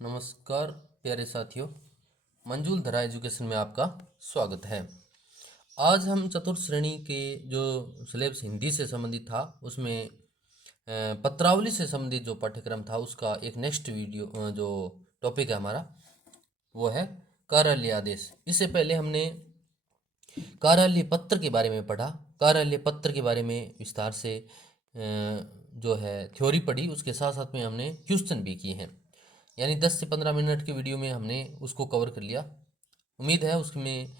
नमस्कार प्यारे साथियों, मंजूल धरा एजुकेशन में आपका स्वागत है। आज हम चतुर्थ श्रेणी के जो सिलेबस हिंदी से संबंधित था उसमें पत्रावली से संबंधित जो पाठ्यक्रम था उसका एक नेक्स्ट वीडियो जो टॉपिक है हमारा वो है कार्यालय आदेश। इससे पहले हमने कार्यालय पत्र के बारे में पढ़ा। कार्यालय पत्र के बारे में विस्तार से जो है थ्योरी पढ़ी, उसके साथ साथ में हमने क्वेश्चन भी किए हैं। यानी 10 से 15 मिनट के वीडियो में हमने उसको कवर कर लिया। उम्मीद है उसमें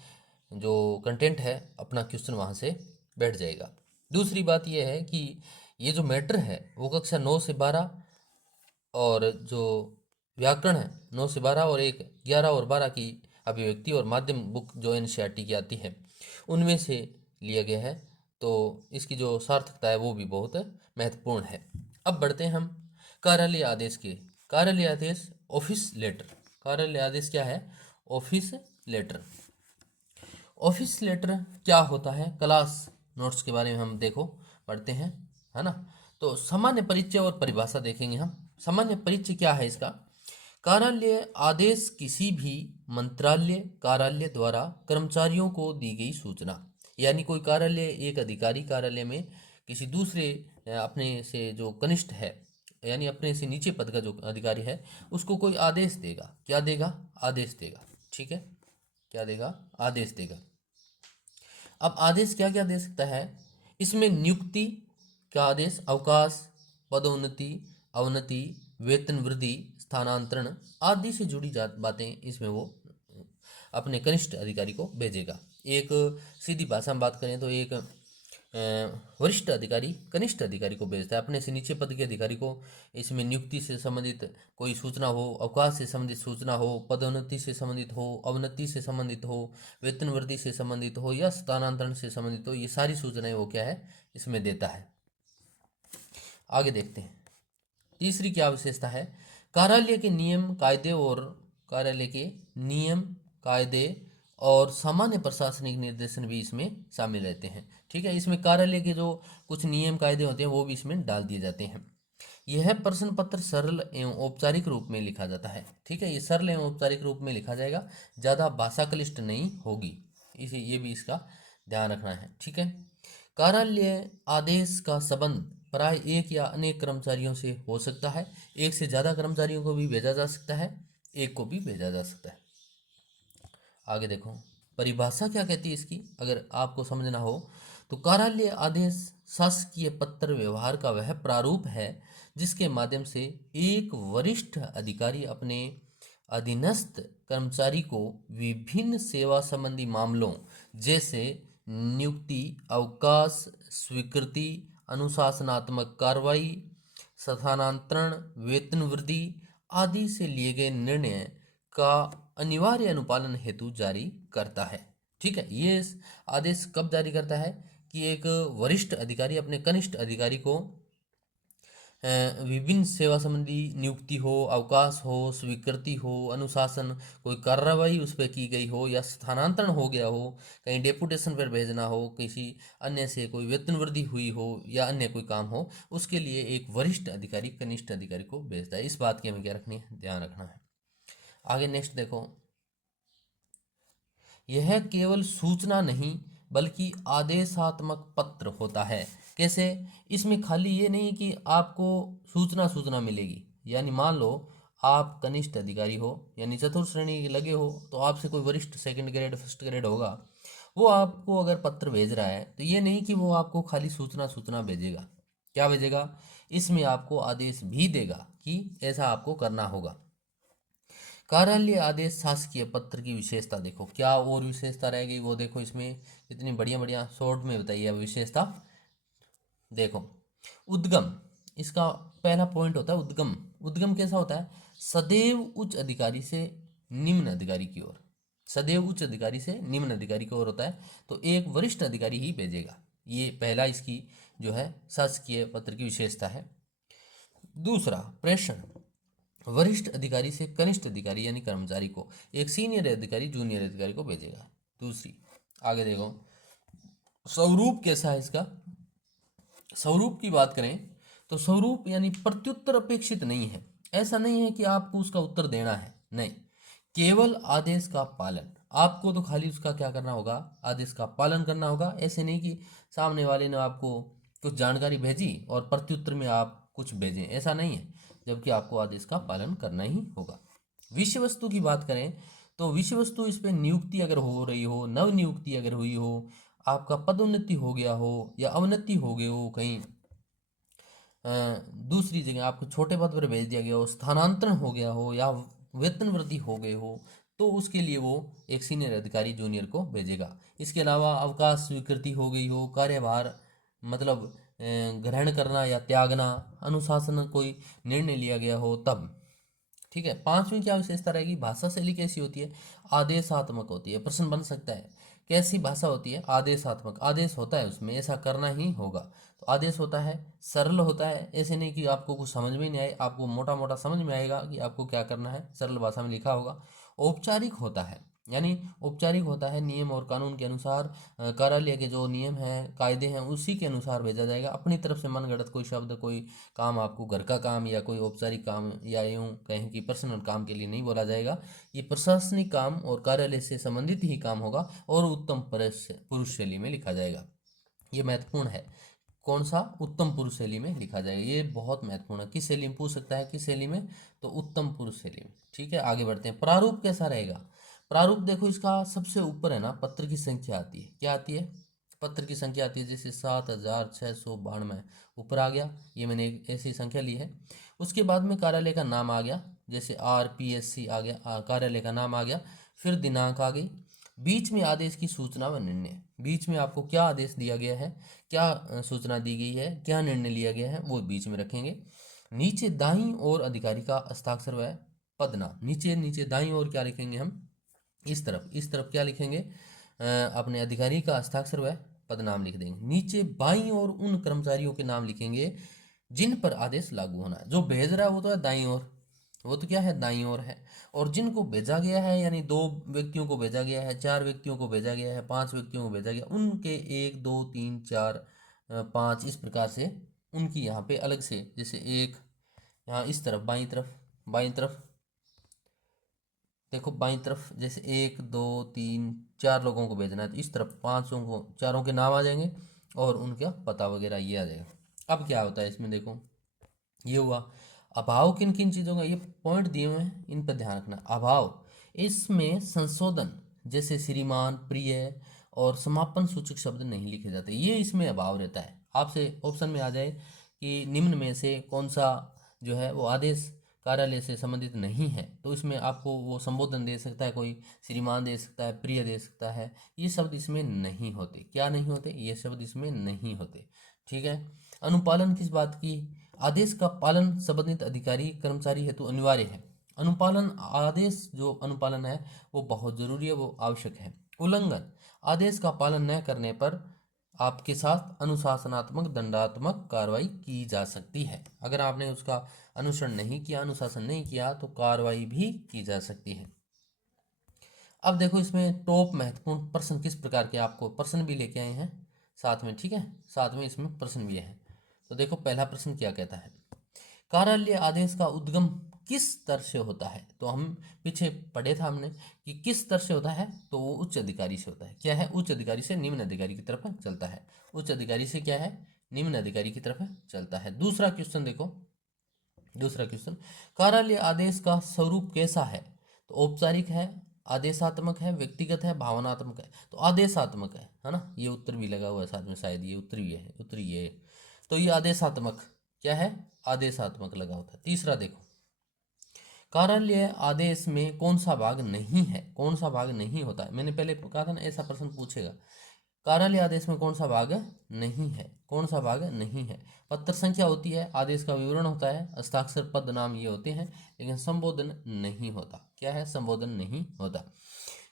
जो कंटेंट है अपना क्वेश्चन वहाँ से बैठ जाएगा। दूसरी बात यह है कि ये जो मैटर है वो कक्षा 9 से 12 और जो व्याकरण है 9 से 12 और एक 11 और 12 की अभिव्यक्ति और माध्यम बुक जो एनसीईआरटी की आती है उनमें से लिया गया है। तो इसकी जो सार्थकता है वो भी बहुत महत्वपूर्ण है। अब बढ़ते हैं हम कार्यालय आदेश के। कार्यालय आदेश ऑफिस लेटर। कार्यालय आदेश क्या है? Office letter. ऑफिस लेटर क्या होता है? क्लास नोट्स के बारे में हम देखो पढ़ते हैं, है ना। तो सामान्य परिचय और परिभाषा देखेंगे हम। सामान्य परिचय क्या है इसका? कार्यालय आदेश किसी भी मंत्रालय कार्यालय द्वारा कर्मचारियों को दी गई सूचना। यानी कोई कार्यालय, एक अधिकारी कार्यालय में किसी दूसरे अपने से जो कनिष्ठ है यानी अपने से नीचे पद का जो अधिकारी है उसको कोई आदेश देगा। क्या देगा? आदेश देगा। ठीक है, क्या देगा? आदेश देगा। अब आदेश क्या क्या दे सकता है? इसमें नियुक्ति का आदेश, अवकाश, पदोन्नति, अवनति, वेतन वृद्धि, स्थानांतरण आदि से जुड़ी बातें इसमें वो अपने कनिष्ठ अधिकारी को भेजेगा। एक सीधी भाषा में बात करें तो एक वरिष्ठ अधिकारी कनिष्ठ अधिकारी को भेजता है, अपने से नीचे पद के अधिकारी को। इसमें नियुक्ति से संबंधित कोई सूचना हो, अवकाश से संबंधित सूचना हो, पदोन्नति से संबंधित हो, अवनति से संबंधित हो, वेतन वृद्धि से संबंधित हो या स्थानांतरण से संबंधित हो, ये सारी सूचनाएं वो क्या है इसमें देता है। आगे देखते हैं तीसरी क्या विशेषता है। कार्यालय के नियम कायदे और कार्यालय के नियम कायदे और सामान्य प्रशासनिक निर्देशन भी इसमें शामिल रहते हैं। ठीक है, इसमें कार्यालय के जो कुछ नियम कायदे होते हैं वो भी इसमें डाल दिए जाते हैं। यह प्रश्न पत्र सरल एवं औपचारिक रूप में लिखा जाता है। ठीक है, ये सरल एवं औपचारिक रूप में लिखा जाएगा, ज़्यादा भाषा क्लिष्ट नहीं होगी, इसे ये भी इसका ध्यान रखना है। ठीक है, कार्यालय आदेश का संबंध प्राय एक या अनेक कर्मचारियों से हो सकता है। एक से ज़्यादा कर्मचारियों को भी भेजा जा सकता है, एक को भी भेजा जा सकता है। आगे देखो परिभाषा क्या कहती है इसकी, अगर आपको समझना हो तो कार्यालय आदेश शासकीय पत्र व्यवहार का वह प्रारूप है जिसके माध्यम से एक वरिष्ठ अधिकारी अपने अधीनस्थ कर्मचारी को विभिन्न सेवा संबंधी मामलों जैसे नियुक्ति, अवकाश, स्वीकृति, अनुशासनात्मक कार्रवाई, स्थानांतरण, वेतन वृद्धि आदि से लिए गए निर्णय का अनिवार्य अनुपालन हेतु जारी करता है। ठीक है, ये आदेश कब जारी करता है कि एक वरिष्ठ अधिकारी अपने कनिष्ठ अधिकारी को विभिन्न सेवा संबंधी नियुक्ति हो, अवकाश हो, स्वीकृति हो, अनुशासन कोई कार्रवाई उस पर की गई हो या स्थानांतरण हो गया हो, कहीं डेपुटेशन पर भेजना हो, किसी अन्य से कोई वेतन वृद्धि हुई हो या अन्य कोई काम हो, उसके लिए एक वरिष्ठ अधिकारी कनिष्ठ अधिकारी को भेजता है। इस बात की हमें क्या रखनी है? ध्यान रखना है। आगे नेक्स्ट देखो, यह केवल सूचना नहीं बल्कि आदेशात्मक पत्र होता है। कैसे? इसमें खाली ये नहीं कि आपको सूचना मिलेगी, यानी मान लो आप कनिष्ठ अधिकारी हो यानी चतुर्थ श्रेणी के लगे हो तो आपसे कोई वरिष्ठ सेकंड ग्रेड फर्स्ट ग्रेड होगा, वो आपको अगर पत्र भेज रहा है तो ये नहीं कि वो आपको खाली सूचना भेजेगा। क्या भेजेगा? इसमें आपको आदेश भी देगा कि ऐसा आपको करना होगा। कार्यालय आदेश शासकीय पत्र की विशेषता देखो, क्या और विशेषता रहेगी वो देखो। इसमें इतनी बढ़िया बढ़िया शॉर्ट में बताइए अब विशेषता देखो। उद्गम, इसका पहला पॉइंट होता है उद्गम। उद्गम कैसा होता है? सदैव उच्च अधिकारी से निम्न अधिकारी की ओर। सदैव उच्च अधिकारी से निम्न अधिकारी की ओर होता है, तो एक वरिष्ठ अधिकारी ही भेजेगा। ये पहला इसकी जो है शासकीय पत्र की विशेषता है। दूसरा प्रेषण, वरिष्ठ अधिकारी से कनिष्ठ अधिकारी यानी कर्मचारी को, एक सीनियर अधिकारी जूनियर अधिकारी को भेजेगा। दूसरी, आगे देखो स्वरूप कैसा है इसका। स्वरूप की बात करें तो स्वरूप यानी प्रत्युत्तर अपेक्षित नहीं है। ऐसा नहीं है कि आपको उसका उत्तर देना है, नहीं, केवल आदेश का पालन। आपको तो खाली उसका क्या करना होगा, आदेश का पालन करना होगा। ऐसे नहीं कि सामने वाले ने आपको कुछ जानकारी भेजी और प्रत्युत्तर में आप कुछ भेजें, ऐसा नहीं है, जबकि आपको आदेश का पालन करना ही होगा। विषय वस्तु की बात करें तो विषय वस्तु इस पे नियुक्ति अगर हो रही हो, नव नियुक्ति अगर हुई हो, आपका पदोन्नति हो गया हो या अवनति हो गई हो, कहीं दूसरी जगह आपको छोटे पद पर भेज दिया गया हो, स्थानांतरण हो गया हो या वेतन वृद्धि हो गई हो, तो उसके लिए वो एक सीनियर अधिकारी जूनियर को भेजेगा। इसके अलावा अवकाश स्वीकृति हो गई हो, कार्यभार मतलब ग्रहण करना या त्यागना, अनुशासन कोई निर्णय लिया गया हो तब। ठीक है। पांचवी क्या विशेषता रहेगी, भाषा शैली कैसी होती है, आदेशात्मक होती है। प्रश्न बन सकता है कैसी भाषा होती है, आदेशात्मक, आदेश होता है उसमें, ऐसा करना ही होगा। तो आदेश होता है, सरल होता है, ऐसे नहीं कि आपको कुछ समझ में नहीं आए, आपको मोटा मोटा समझ में आएगा कि आपको क्या करना है, सरल भाषा में लिखा होगा। औपचारिक होता है, यानी औपचारिक होता है, नियम और कानून के अनुसार, कार्यालय के जो नियम हैं कायदे हैं उसी के अनुसार भेजा जाएगा। अपनी तरफ से मनगढ़ंत कोई शब्द, कोई काम, आपको घर का काम या कोई औपचारिक काम या यूं कहें कि पर्सनल काम के लिए नहीं बोला जाएगा। ये प्रशासनिक काम और कार्यालय से संबंधित ही काम होगा और उत्तम पुरुष शैली में लिखा जाएगा। ये महत्वपूर्ण है। कौन सा, उत्तम पुरुष शैली में लिखा जाएगा, ये बहुत महत्वपूर्ण है। किस शैली में पूछ सकता है, किस शैली में, तो उत्तम पुरुष शैली में। ठीक है, आगे बढ़ते हैं। प्रारूप कैसा रहेगा, प्रारूप देखो इसका सबसे ऊपर है ना, पत्र की संख्या आती है, क्या आती है, पत्र की संख्या आती है, जैसे 7692 ऊपर आ गया, ये मैंने एक ऐसी संख्या ली है। उसके बाद में कार्यालय का नाम आ गया, जैसे RPSC आ गया, कार्यालय का नाम आ गया। फिर दिनांक आ गई, बीच में आदेश की सूचना व निर्णय, बीच में आपको क्या आदेश दिया गया है, क्या सूचना दी गई है, क्या निर्णय लिया गया है, वो बीच में रखेंगे। नीचे दाईं ओर अधिकारी का हस्ताक्षर व पदनाम, नीचे नीचे दाईं ओर क्या लिखेंगे हम, इस तरफ क्या लिखेंगे, अपने अधिकारी का हस्ताक्षर व पदनाम लिख देंगे। नीचे बाईं ओर उन कर्मचारियों के नाम लिखेंगे जिन पर आदेश लागू होना है। जो भेज रहा है वो तो है दाईं ओर, वो तो क्या है, दाईं ओर है। और जिनको भेजा गया है, यानी 2 व्यक्तियों को भेजा गया है, 4 व्यक्तियों को भेजा गया है, 5 व्यक्तियों को भेजा गया, उनके 1 2 3 4 5 इस प्रकार से उनकी यहाँ पे अलग से, जैसे एक यहाँ इस तरफ बाईं तरफ देखो, बाईं तरफ जैसे 1 2 3 4 लोगों को भेजना है, तो इस तरफ 5 को, चारों के नाम आ जाएंगे और उनका पता वगैरह ये आ जाएगा। अब क्या होता है इसमें, देखो ये हुआ। अभाव किन किन चीज़ों का, ये पॉइंट दिए हुए हैं, इन पर ध्यान रखना। अभाव, इसमें संशोधन, जैसे श्रीमान, प्रिय और समापन सूचक शब्द नहीं लिखे जाते, ये इसमें अभाव रहता है। आपसे ऑप्शन में आ जाए कि निम्न में से कौन सा जो है वो आदेश कार्यालय से संबंधित नहीं है, तो इसमें आपको वो संबोधन दे सकता है, कोई श्रीमान दे सकता है, प्रिय दे सकता है, ये शब्द इसमें नहीं होते। क्या नहीं होते, ये शब्द इसमें नहीं होते। ठीक है। अनुपालन किस बात की, आदेश का पालन संबंधित अधिकारी कर्मचारी हेतु अनिवार्य है। अनुपालन, आदेश जो अनुपालन है वो बहुत जरूरी है, वो आवश्यक है। उल्लंघन, आदेश का पालन न करने पर आपके साथ अनुशासनात्मक दंडात्मक कार्रवाई की जा सकती है। अगर आपने उसका अनुसरण नहीं किया, अनुशासन नहीं किया, तो कार्रवाई भी की जा सकती है। अब देखो इसमें टॉप महत्वपूर्ण प्रश्न किस प्रकार के, आपको प्रश्न भी लेके आए हैं साथ में। ठीक है, साथ में इसमें प्रश्न भी है। तो देखो पहला प्रश्न क्या कहता है, कार्यालय आदेश का उद्गम किस स्तर से होता है। तो हम पीछे पढ़े था हमने कि किस स्तर से होता है, तो वो उच्च अधिकारी से होता है। क्या है, उच्च अधिकारी से निम्न अधिकारी की तरफ चलता है। उच्च अधिकारी से क्या है, निम्न अधिकारी की तरफ चलता है। दूसरा क्वेश्चन देखो, दूसरा क्वेश्चन, कार्यालय आदेश का स्वरूप कैसा है। तो औपचारिक है, आदेशात्मक है, व्यक्तिगत है, भावनात्मक है। तो आदेशात्मक है ना, ये उत्तर भी लगा हुआ है साथ में, शायद ये उत्तर भी है, उत्तर ये है। तो ये आदेशात्मक क्या है, आदेशात्मक लगा होता है। तीसरा देखो, कार्यालय आदेश में कौन सा भाग नहीं है, कौन सा भाग नहीं होता है। मैंने पहले कहा था ना ऐसा प्रश्न पूछेगा, कार्यालय आदेश में कौन सा भाग नहीं है, कौन सा भाग नहीं है। पत्र संख्या होती है, आदेश का विवरण होता है, हस्ताक्षर, पद, नाम ये होते हैं, लेकिन संबोधन नहीं होता। क्या है, संबोधन नहीं होता।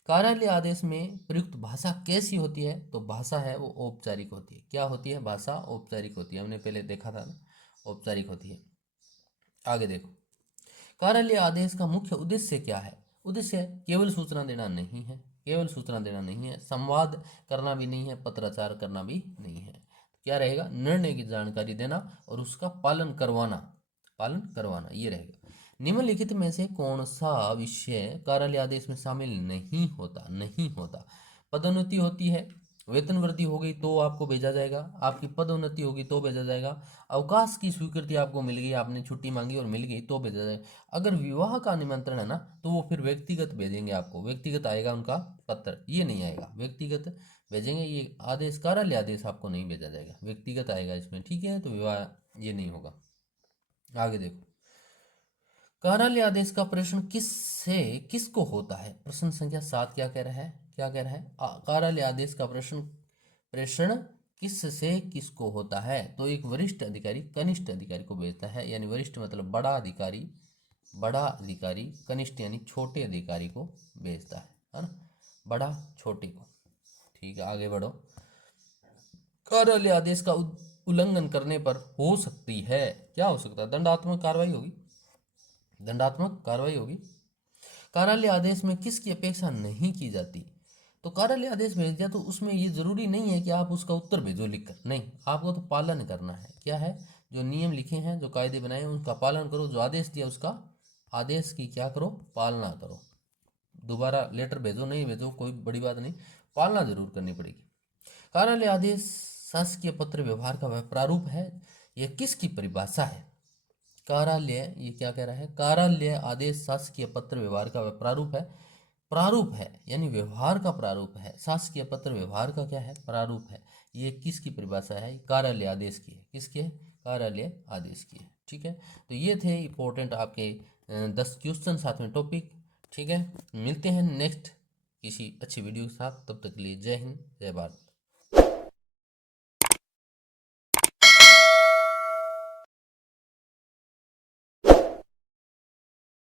कार्यालय आदेश में प्रयुक्त भाषा कैसी होती है, तो भाषा है वो औपचारिक होती है। क्या होती है, भाषा औपचारिक होती है, हमने पहले देखा था ना, औपचारिक होती है। आगे देखो, कार्यालय आदेश का मुख्य उद्देश्य क्या है। उद्देश्य केवल सूचना देना नहीं है, केवल सूचना देना नहीं है, संवाद करना भी नहीं है, पत्राचार करना भी नहीं है। क्या रहेगा, निर्णय की जानकारी देना और उसका पालन करवाना, पालन करवाना ये रहेगा। निम्नलिखित में से कौन सा विषय कार्यालय आदेश में शामिल नहीं होता। पदोन्नति होती है, वेतन वृद्धि हो गई तो आपको भेजा जाएगा, आपकी पदोन्नति होगी तो भेजा जाएगा, अवकाश की स्वीकृति आपको मिल गई, आपने छुट्टी मांगी और मिल गई तो भेजा जाएगा। अगर विवाह का निमंत्रण है ना तो वो फिर व्यक्तिगत भेजेंगे आपको, व्यक्तिगत आएगा उनका पत्र, ये नहीं आएगा, व्यक्तिगत भेजेंगे। ये आदेश कार्यालय आदेश आपको नहीं भेजा जाएगा, व्यक्तिगत आएगा इसमें, ठीक है। तो विवाह ये नहीं होगा। आगे देखो, कार्यालय आदेश का प्रेषण किसको होता है। प्रश्न संख्या 7 क्या कह रहा है, कार्यालय आदेश का प्रेषण किस से किसको होता है। तो एक वरिष्ठ अधिकारी कनिष्ठ अधिकारी को भेजता है, यानी वरिष्ठ मतलब बड़ा अधिकारी, कनिष्ठ यानी छोटे अधिकारी को भेजता है ना, बड़ा छोटे को। ठीक है, आगे बढ़ो। कार्यालय आदेश का उल्लंघन करने पर हो सकती है, क्या हो सकता है, दंडात्मक कार्रवाई होगी। कार्यालय आदेश में किसकी अपेक्षा नहीं की जाती। तो कार्यालय आदेश भेज दिया तो उसमें ये जरूरी नहीं है कि आप उसका उत्तर भेजो लिखकर, नहीं, आपको तो पालन करना है। क्या है, जो नियम लिखे हैं, जो कायदे बनाए हैं उनका पालन करो, जो आदेश दिया उसका आदेश की क्या करो, पालना करो। दोबारा लेटर भेजो नहीं भेजो कोई बड़ी बात नहीं, पालना जरूर करनी पड़ेगी। कार्यालय आदेश शासकीय पत्र व्यवहार का वह प्रारूप है, यह किसकी परिभाषा है। कार्यालय, ये क्या कह रहा है, कार्यालय आदेश शासकीय पत्र व्यवहार का वह प्रारूप है यानी व्यवहार का प्रारूप है। शासकीय पत्र व्यवहार का क्या है, प्रारूप है। ये किसकी परिभाषा है, कार्यालय आदेश की है। किसकी है, कार्यालय आदेश की है। ठीक है, तो ये थे इंपॉर्टेंट आपके 10 क्वेश्चन, साथ में टॉपिक। ठीक है, मिलते हैं नेक्स्ट किसी अच्छी वीडियो के साथ, तब तक के लिए जय हिंद जय भारत।